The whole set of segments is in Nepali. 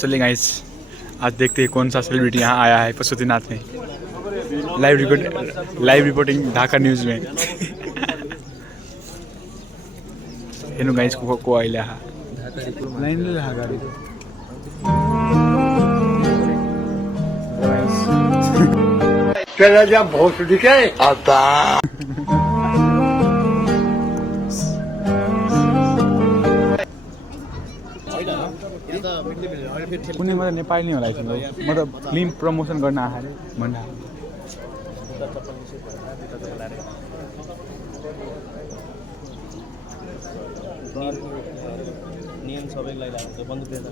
चलिए गाइस, आज देखते हैं कौन सा सेलिब्रिटी यहाँ आया है पशुपतिनाथ में। लाइव रिपोर्टिंग ढाका न्यूज़ में। हेर्नु गाइस को अहिले आहा लाइनले ढाका तेरा जब बहुत दिखे आता कुनै मतलब नेपाली नै होला यसो मतलब फिल्म प्रमोसन गर्न आएर भन्दा नियम सबैलाई लाग्छ बन्दुक दिएर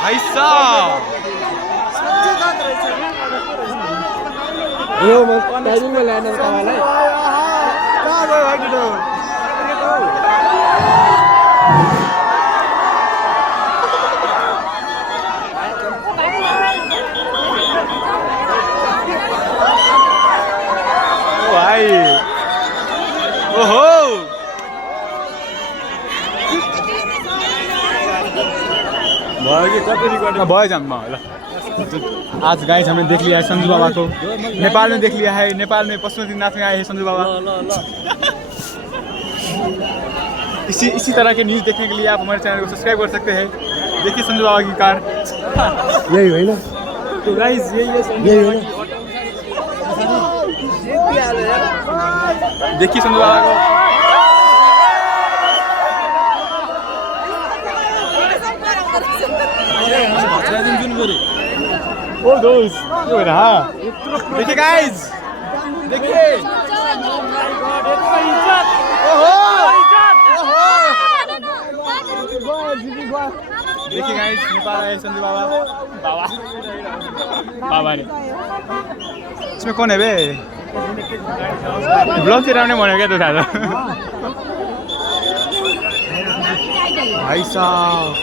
भाइ साहब यो म टाइमिङमा ल्याएन तपाईलाई कहाँ गयो भाइ दिदो भाइ ओहो भयो जाम ल। आज गाइस हमने देख लिया है संजू बाबा को, नेपाल में देख लिया है, नेपाल में पशुपतिनाथ में आए हैं संजू बाबा। इसी तरह के न्यूज़ देखने के लिए आप हमारे चैनल को सब्सक्राइब कर सकते हैं। देखिए संजू बाबा की कार, यही होइन तो गाइस यही है देखिए संजू बाबा को। ओ दोस्त ये हो रहा, देखिए गाइस, देखिए देखिए गाइस, नेपाल आए संजू बाबा बाबा ने। इसमें कौन है बे? ब्लॉग चलाने मन क्या तो था भाई साहब।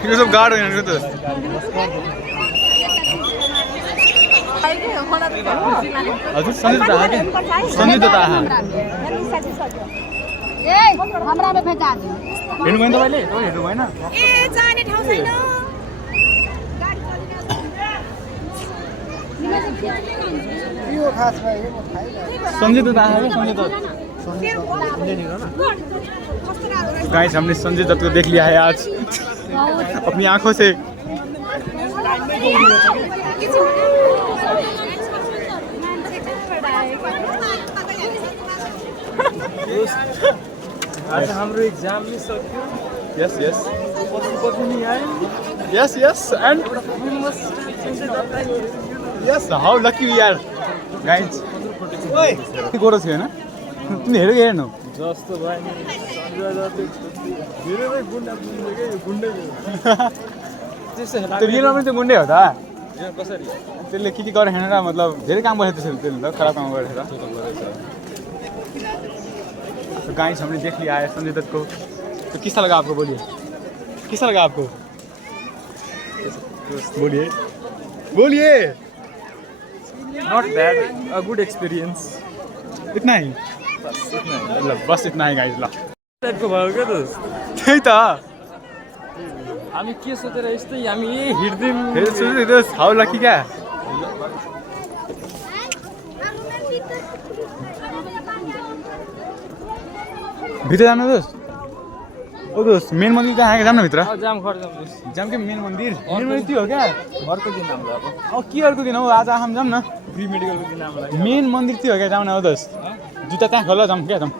ये सब गार्ड हो तो हजुर संजू त आके संजू त आहा ए हमरा में भेजा दे हेर्नु भएन तपाईले? तपाईँ हेर्नु भएन? ए जाने ठाउँ छैन यो खासमा यो म खाइरहेको संजू त आहा संजू त। गाइस हमने संजय दत्त को देख लिया है आज अपनी आंखों से। आज हाम्रो एक्जाम मिस सक्यो। यस यस पछि नि आए yes yes and yes how lucky we are guys. ओए गोरो थियो हैन? तिमी हेरेको हेर्नु जस्तो भयो नि सञ्जय दत्त धेरै गुन्डा के गुन्डा त्यसो त्यो रियलमा पनि त्यो गुन्डै हो त। यहाँ कसरी त्यसले के गरेर हेरेर मतलब धेरै काम गरेको त्यसले त्यसले त खराब काम गरेर। तो गाइस हमने देख लिया है संजय दत्त को, तो किसा लगा आपको? बोलिए किसा लगा आपको? बोलिए बोलिए। Not bad a good experience. इतना ही बस इतना ही ल बस इतना ही गाइस ल। टाइपको भयो क्या दोस्त। त्यही त हामी के सोचेर यस्तै हामी हिँड्दिम फेरि सोच्दै हाउ लकी क्या। भित्र जानु दोस्त? ओ दोस्त मेन मन्दिर त आएको, जाम न भित्र। जाम खर्च जाम के मेन मन्दिर? मेन मन्दिर त्यो हो क्या? अर्को दिन हाम्रो अब के अर्को दिन हो? आज हम जाम न। प्री मेडिकलको दिन हाम्रो लागि मेन मन्दिर त्यो हो क्या? जाम न हो दोस्त, जुत्ता त्यहाँ खोल जाम क्या जाम।